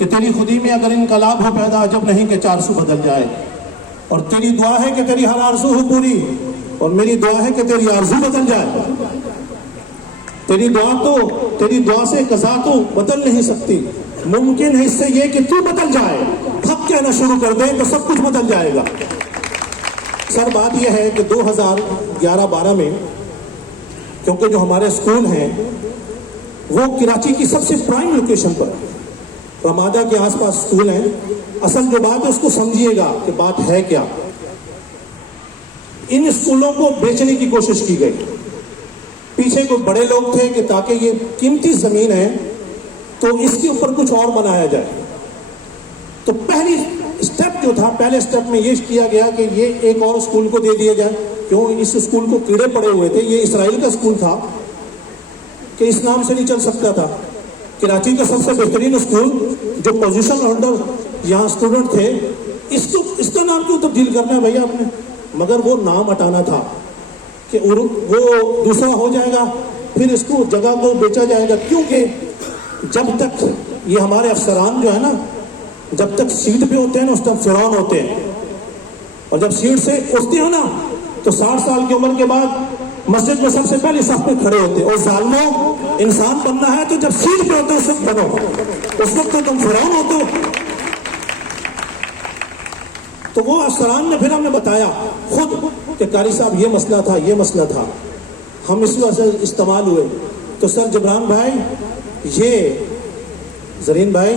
کہ تیری خودی میں اگر انقلاب ہو پیدا عجب نہیں کہ 400 بدل جائے، اور تیری دعا ہے کہ تیری ہر آرزو ہو پوری، اور میری دعا ہے کہ تیری آرزو بدل جائے۔ تیری دعا سے قضا تو بدل نہیں سکتی، ممکن ہے اس سے یہ کہ تو بدل جائے، حق کہنا شروع کر دیں تو سب کچھ بدل جائے گا۔ سر بات یہ ہے کہ 2011-12 میں کیونکہ جو ہمارے اسکول ہیں وہ کراچی کی سب سے پرائم لوکیشن پر رمادہ کے آس پاس اسکول ہیں، اصل جو بات ہے اس کو سمجھیے گا کہ بات ہے کیا۔ ان اسکولوں کو بیچنے کی کوشش کی گئی، پیچھے کوئی بڑے لوگ تھے کہ تاکہ یہ قیمتی زمین ہے تو اس کے اوپر کچھ اور بنایا جائے۔ تو پہلی اسٹیپ جو تھا، پہلے اسٹیپ میں یہ کیا گیا کہ یہ ایک اور اسکول کو دے دیا جائے، کیوں اس اسکول کو کیڑے پڑے ہوئے تھے، یہ اسرائیل کا اسکول تھا کہ اس نام سے نہیں چل سکتا تھا۔ کراچی کا سب سے بہترین اسکول جو پوزیشن ہولڈر یہاں اسٹوڈنٹ تھے، اس کا نام کیوں تبدیل کرنا ہے بھیا آپ نے؟ مگر وہ نام ہٹانا تھا کہ وہ دوسرا ہو جائے گا، پھر اس کو جگہ کو بیچا جائے گا، کیونکہ جب تک یہ ہمارے افسران جو ہے نا، جب تک سیٹ پہ ہوتے ہیں نا اس تک فرعون ہوتے ہیں، اور جب سیٹ سے اٹھتے ہیں نا تو 60 سال کی عمر کے بعد مسجد میں سب سے پہلے صف پہ کھڑے ہوتے ہیں۔ اور ظالموں، انسان بننا ہے تو جب سیٹ پہ ہوتے ہیں اس وقت بنو، اس وقت تو تم فرعون ہوتے ہو۔ تو وہ افسران نے پھر ہمیں بتایا خود کہ قاری صاحب یہ مسئلہ تھا، یہ مسئلہ تھا، ہم اس وجہ سے استعمال ہوئے۔ تو سر جبران بھائی، یہ زرین بھائی،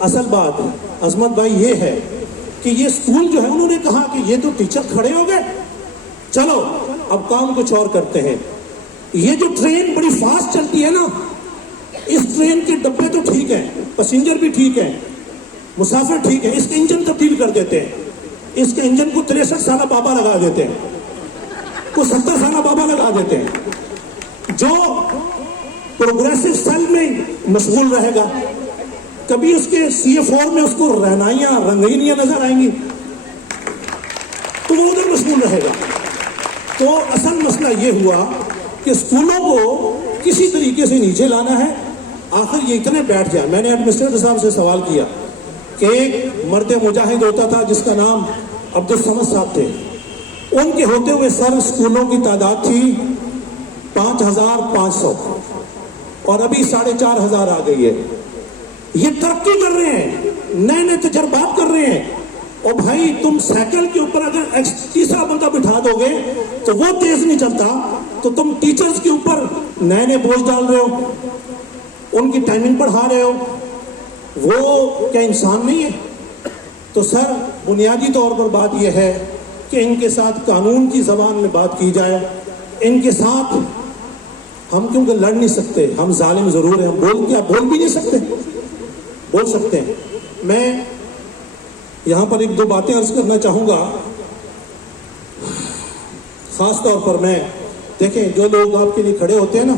اصل بات عظمت بھائی یہ ہے کہ یہ اسکول جو ہے انہوں نے کہا کہ یہ تو ٹیچر کھڑے ہو گئے، چلو اب کام کچھ اور کرتے ہیں۔ یہ جو ٹرین بڑی فاسٹ چلتی ہے نا، اس ٹرین کے ڈبے تو ٹھیک ہیں، پیسنجر بھی ٹھیک ہیں، مسافر ٹھیک ہیں، اس کے انجن تبدیل کر دیتے ہیں۔ اس کے انجن کو 63 سالہ بابا لگا دیتے ہیں، کو 70 سالہ بابا لگا دیتے ہیں، جو پروگریسو سیل میں مشغول رہے گا۔ کبھی اس کے CA4 میں اس کو رہنائیاں رنگینیاں نظر آئیں گی تو وہ ادھر مشغول رہے گا۔ تو اصل مسئلہ یہ ہوا کہ اسکولوں کو کسی طریقے سے نیچے لانا ہے، آخر یہ اتنے بیٹھ جائے۔ میں نے ایڈمنسٹریٹر صاحب سے سوال کیا کہ ایک مرد مجاہد ہوتا تھا جس کا نام عبدالصمد صاحب تھے، ان کے ہوتے ہوئے سر اسکولوں کی تعداد تھی 5500 اور ابھی 4500 آ گئی ہے۔ یہ ترقی کر رہے ہیں، نئے نئے تجربات کر رہے ہیں۔ اور بھائی تم سائیکل کے اوپر اگر تیسرا بندہ بٹھا دو گے تو وہ تیز نہیں چلتا، تو تم ٹیچرز کے اوپر نئے نئے بوجھ ڈال رہے ہو، ان کی ٹائمنگ بڑھا رہے ہو، وہ کیا انسان نہیں ہے؟ تو سر بنیادی طور پر بات یہ ہے کہ ان کے ساتھ قانون کی زبان میں بات کی جائے۔ ان کے ساتھ ہم کیونکہ لڑ نہیں سکتے، ہم ظالم ضرور ہیں، ہم بول بھی نہیں سکتے، بول سکتے ہیں۔ میں یہاں پر ایک دو باتیں عرض کرنا چاہوں گا، خاص طور پر میں دیکھیں جو لوگ آپ کے لیے کھڑے ہوتے ہیں نا،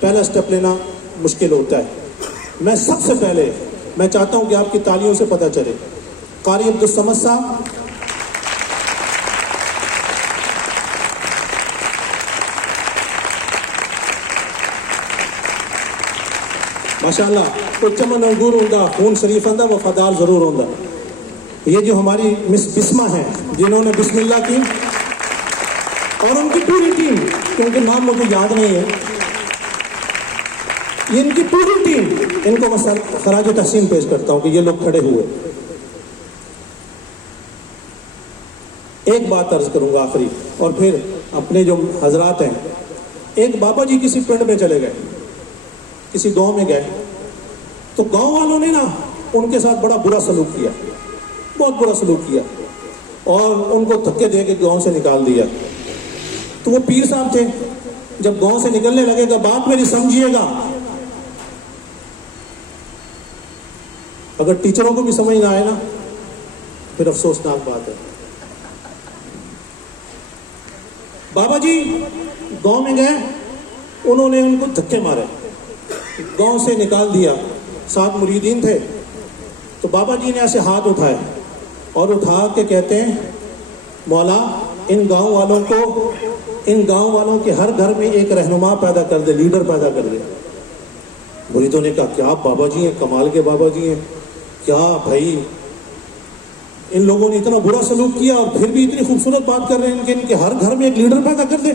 پہلا سٹیپ لینا مشکل ہوتا ہے۔ میں سب سے پہلے میں چاہتا ہوں کہ آپ کی تالیوں سے پتہ چلے، قاری عبدالصمد صاحب ماشاءاللہ کوئی چمن انگور ہوندا، خون شریف ہوندا، وفادار ضرور ہوندا۔ یہ جو ہماری مس بسمہ ہیں جنہوں نے بسم اللہ کی، اور ان کی پوری ٹیم، کیونکہ نام مجھے یاد نہیں ہے، یہ ان کی پوری ٹیم، ان کو میں خراج تحسین پیش کرتا ہوں کہ یہ لوگ کھڑے ہوئے۔ ایک بات عرض کروں گا آخری، اور پھر اپنے جو حضرات ہیں، ایک بابا جی کسی پنڈ میں چلے گئے، کسی گاؤں میں گئے، تو گاؤں والوں نے نا ان کے ساتھ بڑا برا سلوک کیا، بہت برا سلوک کیا، اور ان کو دھکے دے کے گاؤں سے نکال دیا۔ تو وہ پیر صاحب تھے، جب گاؤں سے نکلنے لگے گا، بات میری سمجھیے گا، اگر ٹیچروں کو بھی سمجھ نہ آئے نا پھر افسوسناک بات ہے۔ بابا جی گاؤں میں گئے، انہوں نے ان کو دھکے مارے، گاؤں سے نکال دیا، ساتھ مریدین تھے۔ تو بابا جی نے ایسے ہاتھ اٹھائے اور اٹھا کے کہتے ہیں، مولا ان گاؤں والوں کے ہر گھر میں ایک رہنما پیدا کر دے، لیڈر پیدا کر دے۔ مریدوں نے کہا کیا آپ بابا جی ہیں، کمال کے بابا جی ہیں، کیا بھائی ان لوگوں نے اتنا برا سلوک کیا اور پھر بھی اتنی خوبصورت بات کر رہے ہیں کہ ان کے ہر گھر میں ایک لیڈر پیدا کر دیں.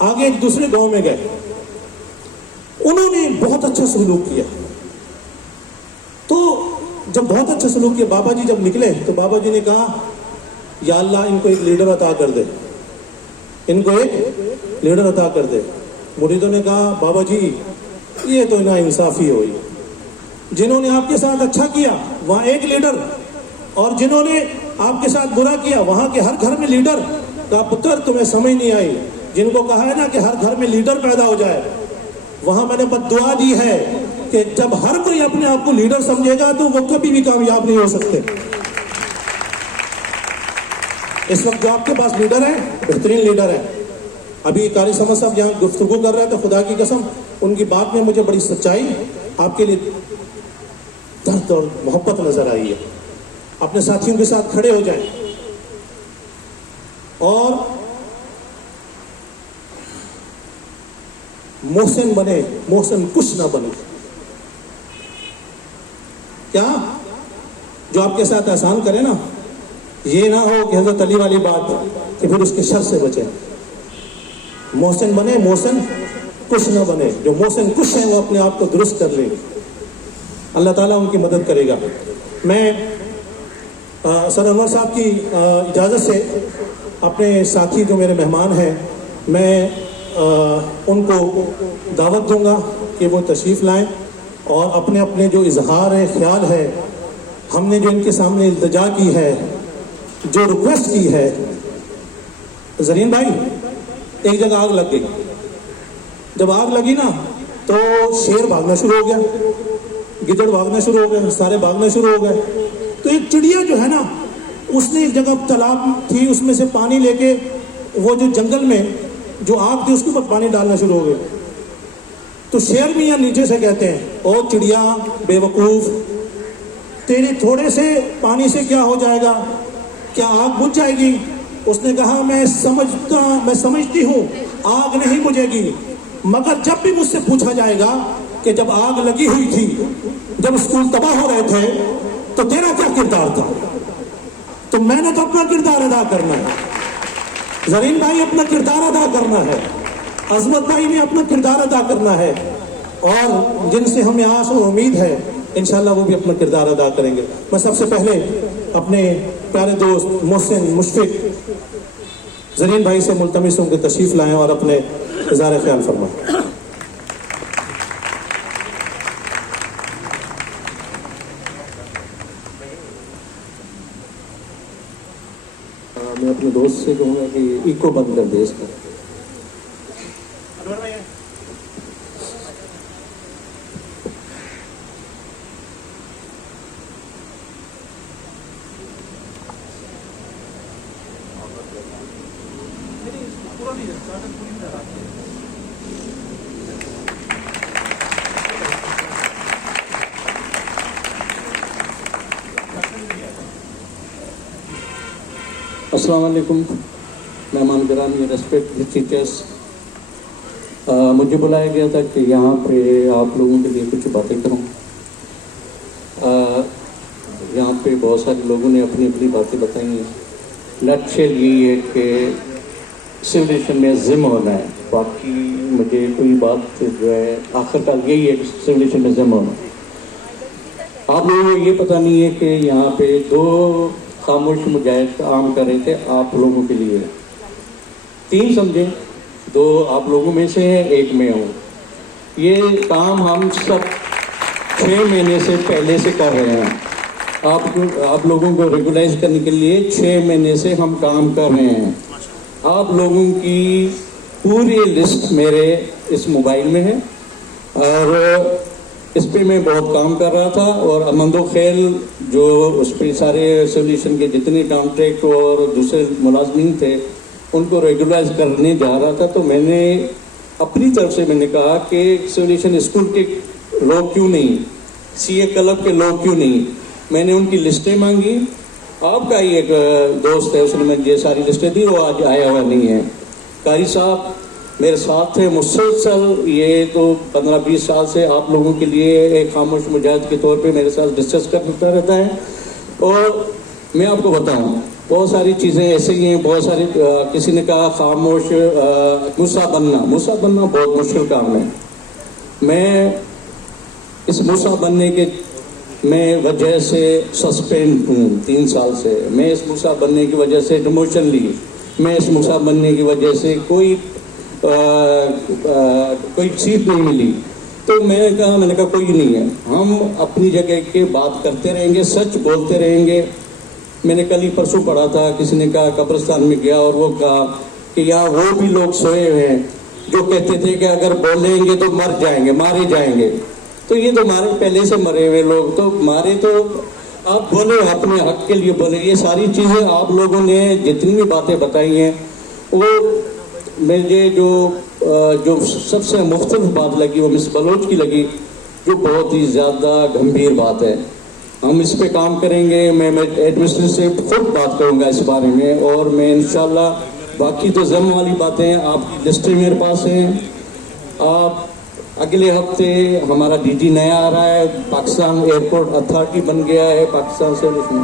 آگے ایک دوسرے گاؤں میں گئے, انہوں نے بہت اچھا سلوک کیا. تو جب بہت اچھا سلوک کیا, بابا جی جب نکلے تو بابا جی نے کہا یا اللہ ان کو ایک لیڈر عطا کر دے, ان کو ایک لیڈر عطا کر دے. مریدوں نے کہا بابا جی یہ تو نا انصافی ہوئی, جنہوں نے آپ کے ساتھ اچھا کیا وہاں ایک لیڈر, اور جنہوں نے آپ کے ساتھ برا کیا وہاں کے ہر گھر میں لیڈر. کہا پتر تمہیں سمجھ نہیں آئی, جن کو کہا ہے نا کہ ہر گھر میں لیڈر پیدا ہو جائے, وہاں میں نے بد دعا دی ہے کہ جب ہر کوئی اپنے آپ کو لیڈر سمجھے گا تو وہ کبھی بھی کامیاب نہیں ہو سکتے. اس وقت جو آپ کے پاس لیڈر ہیں بہترین لیڈر ہیں. ابھی قاری سمد صاحب یہاں گفتگو کر رہے تھے, خدا کی قسم ان کی بات میں مجھے بڑی سچائی, آپ کے لیے درد اور محبت نظر آئی ہے. اپنے ساتھیوں کے ساتھ کھڑے ہو جائیں اور محسن بنے, محسن کچھ نہ بنے. کیا جو آپ کے ساتھ احسان کرے نا, یہ نہ ہو کہ حضرت علی والی بات کہ پھر اس کے شر سے بچے. محسن بنے, محسن کچھ نہ بنے. جو محسن کچھ ہیں وہ اپنے آپ کو درست کر لیں, اللہ تعالیٰ ان کی مدد کرے گا. میں سر انور صاحب کی اجازت سے اپنے ساتھی جو میرے مہمان ہیں میں ان کو دعوت دوں گا کہ وہ تشریف لائیں اور اپنے اپنے جو اظہار خیال ہے, ہم نے جو ان کے سامنے التجا کی ہے, جو ریکویسٹ کی ہے. زرین بھائی ایک جگہ آگ لگ گئی, جب آگ لگی نا تو شیر بھاگنا شروع ہو گیا, گدڑ بھاگنا شروع ہو گئے, سارے بھاگنا شروع ہو گئے. تو ایک چڑیا جو ہے نا اس نے ایک جگہ تالاب تھی, اس میں سے پانی لے کے وہ جو جنگل میں جو آگ تھی اس کے اوپر پانی ڈالنا شروع ہو گئے. تو شیر بھی یہاں نیچے سے کہتے ہیں او چڑیا بے وقوف, تیرے تھوڑے سے پانی سے کیا ہو جائے گا, کیا آگ بجھ جائے گی؟ اس نے کہا میں سمجھتی ہوں آگ نہیں بجھے گی, مگر جب بھی مجھ سے پوچھا جائے گا کہ جب آگ لگی ہوئی تھی, جب اسکول تباہ ہو رہے تھے تو تیرا کیا کردار تھا؟ تو میں نے تو اپنا کردار ادا کرنا ہے, زرین بھائی اپنا کردار ادا کرنا ہے, عظمت بھائی نے اپنا کردار ادا کرنا ہے, اور جن سے ہمیں آس اور امید ہے انشاءاللہ وہ بھی اپنا کردار ادا کریں گے. میں سب سے پہلے اپنے پیارے دوست محسن مشفق زرین بھائی سے ملتمس ہوں کہ تشریف لائیں اور اپنے اظہار خیال فرمائیں. میں اپنے دوست سے کہوں گا کہ ایکو بند کر دے اس کا. السلام علیکم مہمان گرامی, ریسپیکٹ ٹیچرس. مجھے بلایا گیا تھا کہ یہاں پہ آپ لوگوں کے لیے کچھ باتیں کروں. یہاں پہ بہت سارے لوگوں نے اپنی اپنی باتیں بتائی ہیں. نٹشل یہی ہے کہ سولیشن میں ضم ہونا ہے, باقی مجھے کوئی بات جو ہے آخر کار یہی ہے کہ سولیشن میں ضم ہونا. آپ لوگوں کو یہ پتہ نہیں ہے کہ یہاں پہ دو خاموش مجاہد کام کر رہے تھے آپ لوگوں کے لیے. 3 سمجھیں, 2 آپ لوگوں میں سے ہیں, 1 میں ہوں. یہ کام ہم سب 6 مہینے سے پہلے سے کر رہے ہیں. آپ لوگوں کو ریگولائز کرنے کے لیے 6 مہینے سے ہم کام کر رہے ہیں. آپ لوگوں کی پوری لسٹ میرے اس موبائل میں ہے اور اس پہ میں بہت کام کر رہا تھا. اور امند و خیل جو اس پہ سارے سولیوشن کے جتنے کانٹریکٹ اور دوسرے ملازمین تھے ان کو ریگولائز کرنے جا رہا تھا. تو میں نے اپنی طرف سے میں نے کہا کہ سولیوشن اسکول کے لوگ کیوں نہیں, سی اے کلب کے لوگ کیوں نہیں. میں نے ان کی لسٹیں مانگی. آپ کا ہی ایک دوست ہے, اس نے مجھے ساری لسٹیں دی, وہ آج آیا ہوا نہیں ہے. قاری صاحب میرے ساتھ تھے مسلسل، یہ تو 15-20 سال سے آپ لوگوں کے لیے ایک خاموش مجاہد کے طور پہ میرے ساتھ ڈسکس کرتا رہتا ہے. اور میں آپ کو بتاؤں بہت ساری چیزیں ایسے ہی ہیں، بہت ساری کسی نے کہا خاموش موسیٰ بننا بہت مشکل کام ہے. میں اس موسیٰ بننے کے میں وجہ سے سسپینڈ ہوں 3 سال سے. میں اس موسیٰ بننے کی وجہ سے ڈیموشن لی. میں اس موسیٰ بننے کی وجہ سے کوئی سیٹ نہیں ملی. تو میں نے کہا کوئی نہیں ہے، ہم اپنی جگہ کے بات کرتے رہیں گے، سچ بولتے رہیں گے. میں نے کل ہی پرسوں پڑھا تھا، کسی نے کہا قبرستان میں گیا اور وہ کہا کہ یہاں وہ بھی لوگ سوئے ہوئے ہیں جو کہتے تھے کہ اگر بولیں گے تو مارے جائیں گے. تو یہ تو ہمارے پہلے سے مرے ہوئے لوگ، تو مارے تو آپ بولے، اپنے حق کے لیے بولے. یہ ساری چیزیں آپ لوگوں نے جتنی بھی باتیں بتائی ہیں، وہ مجھے جو سب سے مختلف بات لگی وہ مس بلوچ کی لگی، جو بہت ہی زیادہ گمبھیر بات ہے. ہم اس پہ کام کریں گے. میں ایڈمنسٹریشن سے خود بات کروں گا اس بارے میں، اور میں انشاءاللہ باقی تو ضم والی باتیں آپ کی لسٹیں میرے پاس ہیں. آپ اگلے ہفتے ہمارا ڈی جی نیا آ رہا ہے، پاکستان ایئرپورٹ اتھارٹی بن گیا ہے پاکستان سے. بسم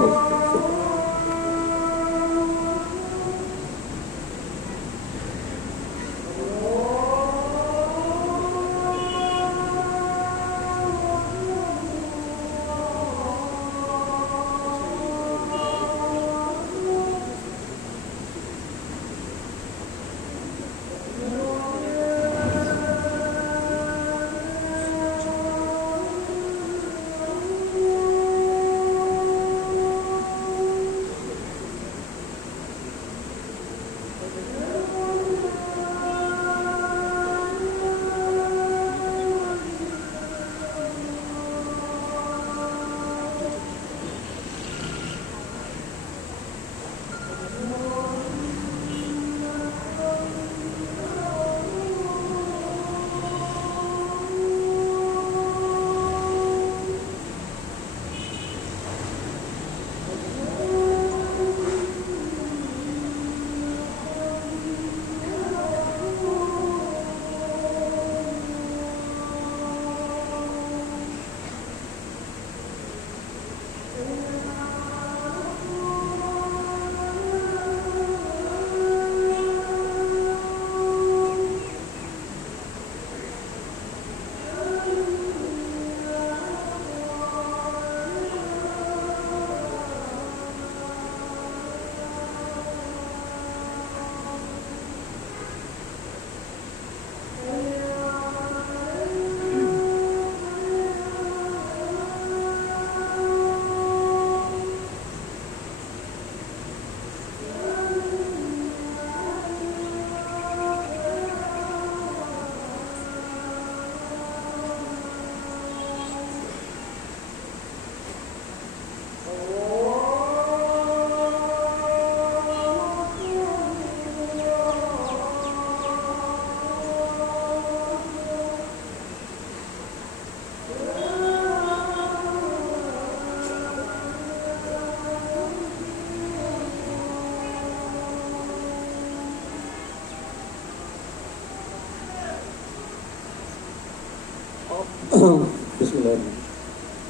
اللہ.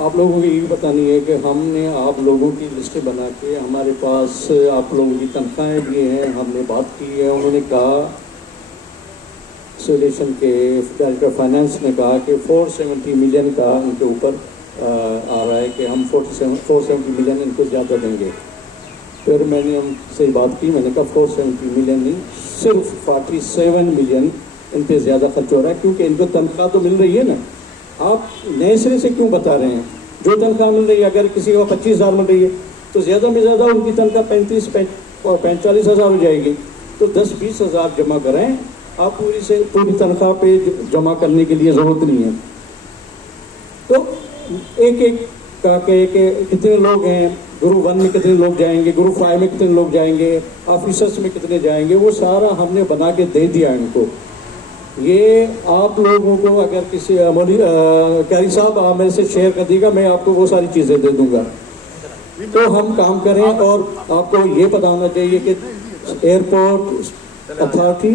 آپ لوگوں کو یہ بتانی ہے کہ ہم نے آپ لوگوں کی لسٹیں بنا کے، ہمارے پاس آپ لوگوں کی تنخواہیں بھی ہیں، ہم نے بات کی ہے. انہوں نے کہا، سولیشن کے ڈائریکٹر فائنانس نے کہا کہ 470 ملین کا ان کے اوپر آ رہا ہے کہ ہم 470 ملین ان کو زیادہ دیں گے. پھر میں نے ان سے بات کی، میں نے کہا 470 ملین نہیں، صرف 47 ملین ان پہ زیادہ خرچ ہو رہا ہے، کیونکہ ان کو تنخواہ تو مل رہی ہے نا. آپ نئے سرے سے کیوں بتا رہے ہیں؟ جو تنخواہ مل رہی ہے، اگر کسی کو 25,000 مل رہی ہے تو زیادہ میں زیادہ ان کی تنخواہ 45,000 ہو جائے گی. تو 10-20 ہزار جمع کریں. آپ پوری تنخواہ پہ جمع کرنے کے لیے ضرورت نہیں ہے. تو ایک کا کہ کتنے لوگ ہیں، گروپ 1 میں کتنے لوگ جائیں گے، گروپ 5 میں کتنے لوگ جائیں گے، آفیسرس میں کتنے جائیں گے، وہ سارا ہم نے بنا کے دے دیا ان کو. یہ آپ لوگوں کو اگر کسی قاری صاحب آپ میرے سے شیئر کر دیے گا، میں آپ کو وہ ساری چیزیں دے دوں گا. تو ہم کام کریں. اور آپ کو یہ پتہ ہونا چاہیے کہ ایئرپورٹ اتھارٹی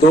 2